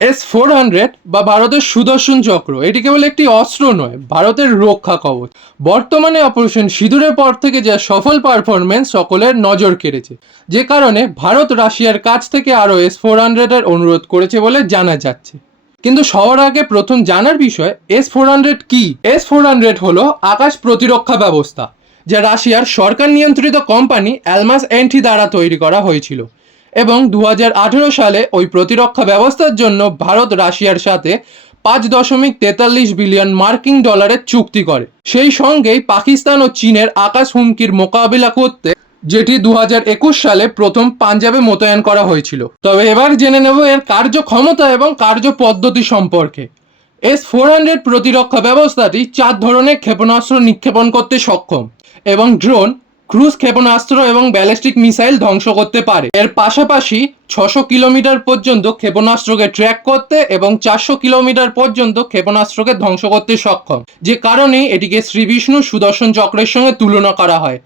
S four hundred বা ভারতের সুদর্শন চক্র, এটি কেবল একটি অস্ত্র নয়, ভারতের রক্ষা কবচ। বর্তমানে অপারেশন সিঁদুরের পর থেকে যা সফল পারফরমেন্স সকলের নজর কেড়েছে, যে কারণে ভারত রাশিয়ার কাছ থেকে আরও এস ফোর হান্ড্রেডের অনুরোধ করেছে বলে জানা যাচ্ছে। কিন্তু সবার আগে প্রথম জানার বিষয় এস ফোর হান্ড্রেড কি? এস ফোর হান্ড্রেড হলো আকাশ প্রতিরক্ষা ব্যবস্থা, যা রাশিয়ার সরকার নিয়ন্ত্রিত কোম্পানি অ্যালমাস এন্টি দ্বারা তৈরি করা হয়েছিল। এবং দু হাজার আঠারো সালে ওই প্রতিরক্ষা ব্যবস্থার জন্য ভারত রাশিয়ার সাথে পাঁচ দশমিক তেতাল্লিশ বিলিয়ন মার্কিন ডলারের চুক্তি করে। সেই সঙ্গেই পাকিস্তান ও চীনের আকাশ হুমকির মোকাবিলা করতে যেটি দু সালে প্রথম পাঞ্জাবে মোতায়েন করা হয়েছিল। তবে এবার জেনে নেব এর কার্যক্ষমতা এবং কার্যপদ্ধতি সম্পর্কে। এস ফোর প্রতিরক্ষা ব্যবস্থাটি চার ধরনের ক্ষেপণাস্ত্র নিক্ষেপণ করতে সক্ষম এবং ড্রোন ক্রুজ ক্ষেপণাস্ত্র এবং ব্যালিস্টিক মিসাইল ধ্বংস করতে পারে। এর পাশাপাশি ছশো কিলোমিটার পর্যন্ত ক্ষেপণাস্ত্রকে ট্র্যাক করতে এবং চারশো কিলোমিটার পর্যন্ত ক্ষেপণাস্ত্রকে ধ্বংস করতে সক্ষম। যে কারণে এটিকে শ্রীবিষ্ণু সুদর্শন চক্রের সঙ্গে তুলনা করা হয়।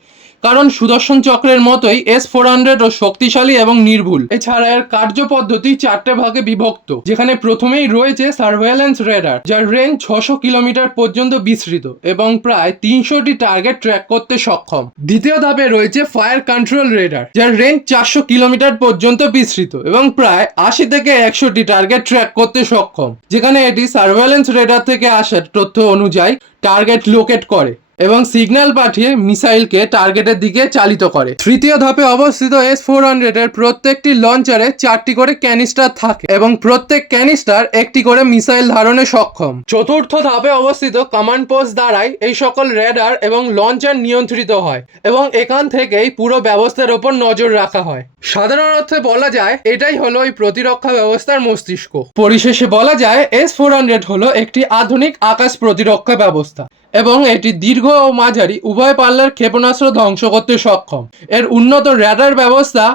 কারণ সুদর্শন চক্রের মতোই এস ফোর হান্ড্রেডও শক্তিশালী এবং নির্ভুল। এছাড়া এর কার্যপদ্ধতি চারটে ভাগে বিভক্ত, যেখানে প্রথমেই রয়েছে সার্ভেলেন্স রেডার যার রেঞ্জ ছশো কিলোমিটার পর্যন্ত বিস্তৃত এবং প্রায় তিনশোটি টার্গেট ট্র্যাক করতে সক্ষম। দ্বিতীয় ধাপে রয়েছে ফায়ার কন্ট্রোল রেডার যার রেঞ্জ চারশো কিলোমিটার পর্যন্ত বিস্তৃত এবং প্রায় আশি থেকে একশোটি টার্গেট ট্র্যাক করতে সক্ষম, যেখানে এটি সার্ভেলেন্স রেডার থেকে আসা তথ্য অনুযায়ী টার্গেট লোকেট করে। এবং সিগন্যাল পাঠিয়ে মিসাইলকে টার্গেটের দিকে চালিত করে। তৃতীয় ধাপে অবস্থিত এস ফোর হান্ড্রেডের প্রত্যেকটি লঞ্চারে চারটি করে ক্যানিস্টার থাকে এবং প্রত্যেক ক্যানিস্টার একটি করে মিসাইল ধারণে সক্ষম। চতুর্থ ধাপে অবস্থিত কমান্ড পোস্ট দ্বারাই এই সকল রেডার এবং লঞ্চার নিয়ন্ত্রিত হয় এবং এখান থেকেই পুরো ব্যবস্থার ওপর নজর রাখা হয়। সাধারণ অর্থে বলা যায়, এটাই হলো এই প্রতিরক্ষা ব্যবস্থার মস্তিষ্ক। পরিশেষে বলা যায় এস ফোর হান্ড্রেড হলো একটি আধুনিক আকাশ প্রতিরক্ষা ব্যবস্থা এবং এটি দীর্ঘ ও মাঝারি, উভয় পাল্লার ক্ষেপণাস্ত্র ধ্বংস করতে সক্ষম। এর উন্নত র্যাডার ব্যবস্থা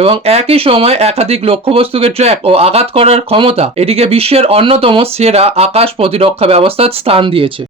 এবং একই সময় একাধিক লক্ষ্যবস্তুকে ট্র্যাক ও আঘাত করার ক্ষমতা এটিকে বিশ্বের অন্যতম সেরা আকাশ প্রতিরক্ষা ব্যবস্থার স্থান দিয়েছে।